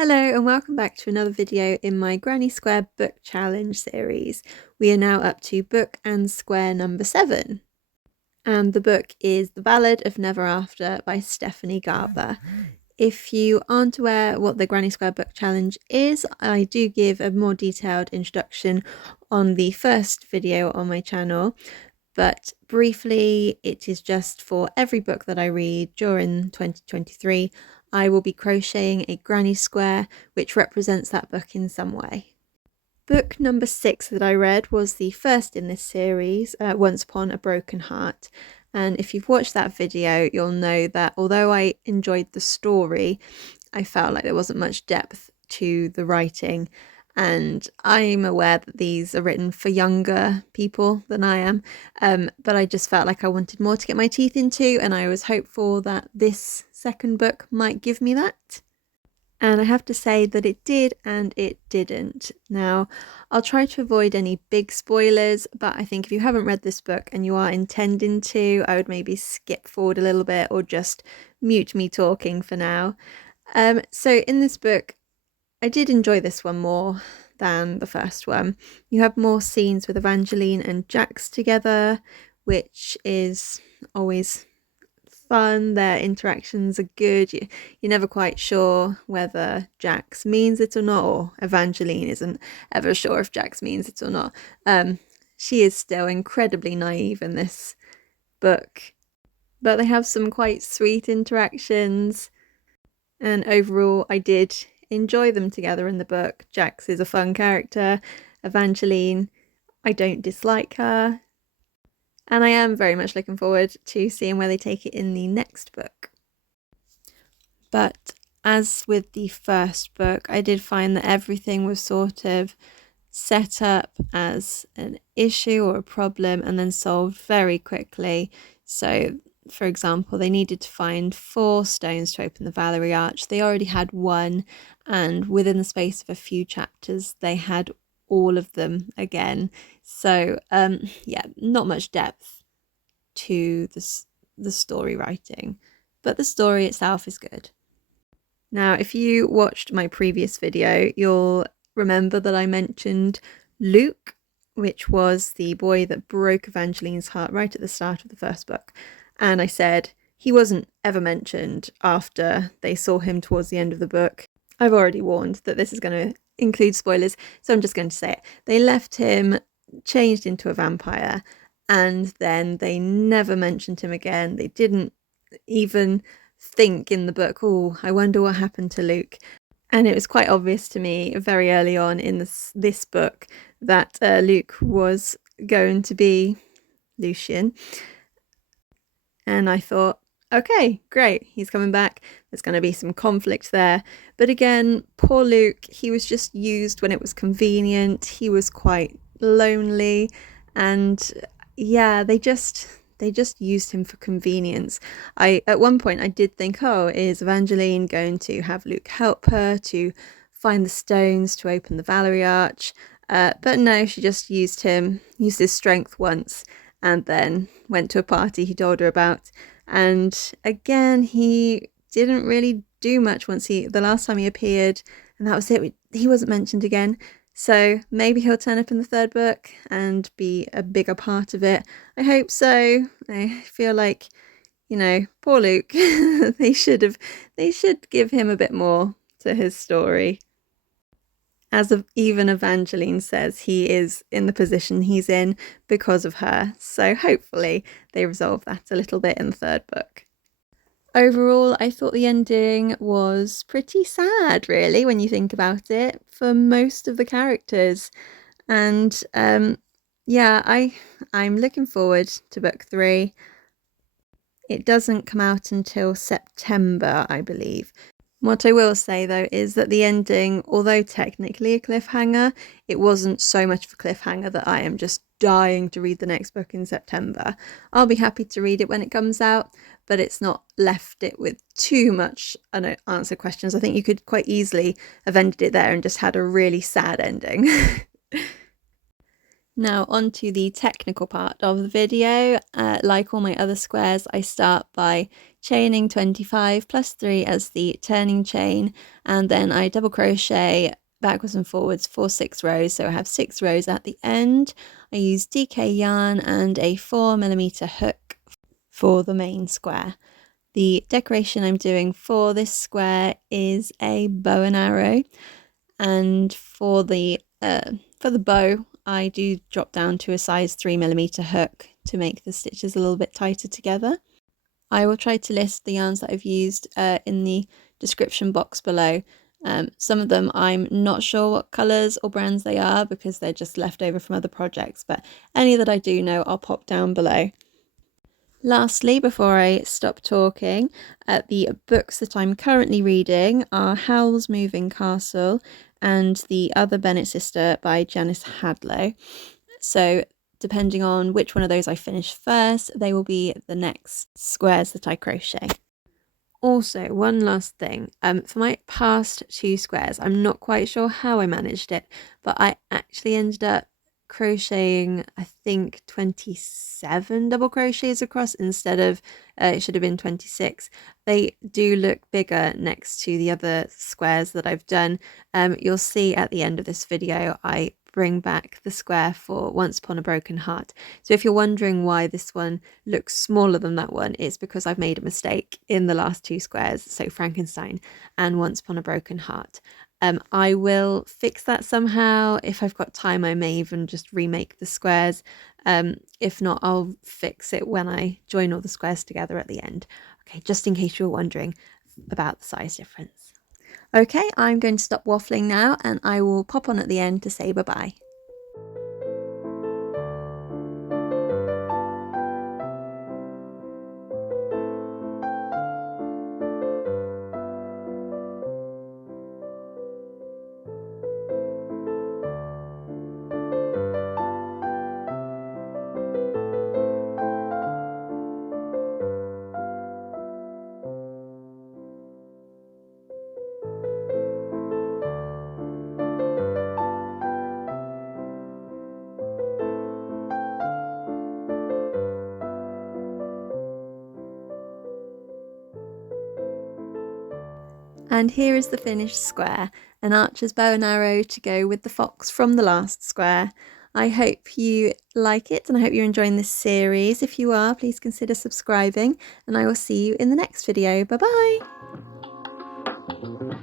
Hello and welcome back to another video in my Granny Square book challenge series. We are now up to book and square number 7. And the book is The Ballad of Never After by Stephanie Garber. If you aren't aware what the Granny Square book challenge is, I do give a more detailed introduction on the first video on my channel. But briefly, it is just for every book that I read during 2023, I will be crocheting a granny square which represents that book in some way. Book number 6 that I read was the first in this series, Once Upon a Broken Heart. And if you've watched that video, you'll know that although I enjoyed the story, I felt like there wasn't much depth to the writing. And I'm aware that these are written for younger people than I am, but I just felt like I wanted more to get my teeth into, and I was hopeful that this second book might give me that. And I have to say that it did and it didn't. Now, I'll try to avoid any big spoilers, but I think if you haven't read this book and you are intending to, I would maybe skip forward a little bit or just mute me talking for now. So in this book, I did enjoy this one more than the first one. You have more scenes with Evangeline and Jax together, which is always fun. Their interactions are good. You're never quite sure whether Jax means it or not, or Evangeline isn't ever sure if Jax means it or not. She is still incredibly naive in this book, but they have some quite sweet interactions, and overall I did enjoy them together in the book. Jax is a fun character. Evangeline, I don't dislike her. And I am very much looking forward to seeing where they take it in the next book. But as with the first book, I did find that everything was sort of set up as an issue or a problem and then solved very quickly. So, for example, they needed to find 4 stones to open the Valerie Arch. They already had 1, and within the space of a few chapters, they had all of them again. So, yeah, not much depth to the story writing, but the story itself is good. Now, if you watched my previous video, you'll remember that I mentioned Luke, which was the boy that broke Evangeline's heart right at the start of the first book. And I said he wasn't ever mentioned after they saw him towards the end of the book. I've already warned that this is going to include spoilers, so I'm just going to say it. They left him changed into a vampire, and then they never mentioned him again. They didn't even think in the book, oh, I wonder what happened to Luke. And it was quite obvious to me very early on in this book that Luke was going to be Lucian. And I thought, okay, great, he's coming back. There's going to be some conflict there. But again, poor Luke, he was just used when it was convenient. He was quite lonely. And yeah, they just used him for convenience. At one point I did think, oh, is Evangeline going to have Luke help her to find the stones to open the Valerie Arch? But no, she just used his strength once, and then went to a party he told her about. And again, he didn't really do much the last time he appeared, and that was it. He wasn't mentioned again. So maybe he'll turn up in the third book and be a bigger part of it. I hope so. I feel like, poor Luke. they should give him a bit more to his story. As even Evangeline says, he is in the position he's in because of her. So hopefully they resolve that a little bit in the third book. Overall, I thought the ending was pretty sad, really, when you think about it, for most of the characters. And yeah, I'm looking forward to book 3. It doesn't come out until September, I believe. What I will say, though, is that the ending, although technically a cliffhanger, it wasn't so much of a cliffhanger that I am just dying to read the next book in September. I'll be happy to read it when it comes out, but it's not left it with too much unanswered questions. I think you could quite easily have ended it there and just had a really sad ending. Now on to the technical part of the video. Like all my other squares, I start by chaining 25 plus 3 as the turning chain, and then I double crochet backwards and forwards for 6 rows, so I have 6 rows at the end. I use DK yarn and a 4mm hook for the main square. The decoration I'm doing for this square is a bow and arrow, and for the bow I do drop down to a size 3mm hook to make the stitches a little bit tighter together. I will try to list the yarns that I've used in the description box below. Some of them I'm not sure what colours or brands they are because they're just left over from other projects, but any that I do know I'll pop down below. Lastly, before I stop talking, the books that I'm currently reading are Howl's Moving Castle and The Other Bennet Sister by Janice Hadlow. So depending on which one of those I finish first, they will be the next squares that I crochet. Also, one last thing, for my past 2 squares, I'm not quite sure how I managed it, but I actually ended up crocheting, I think, 27 double crochets across instead of, it should have been 26. They do look bigger next to the other squares that I've done. You'll see at the end of this video, I bring back the square for Once Upon a Broken Heart. So if you're wondering why this one looks smaller than that one, it's because I've made a mistake in the last 2 squares, so Frankenstein and Once Upon a Broken Heart. I will fix that somehow. If I've got time, I may even just remake the squares. If not, I'll fix it when I join all the squares together at the end. Okay, just in case you're wondering about the size difference. Okay, I'm going to stop waffling now and I will pop on at the end to say bye-bye. And here is the finished square, an archer's bow and arrow to go with the fox from the last square. I hope you like it and I hope you're enjoying this series. If you are, please consider subscribing and I will see you in the next video. Bye bye!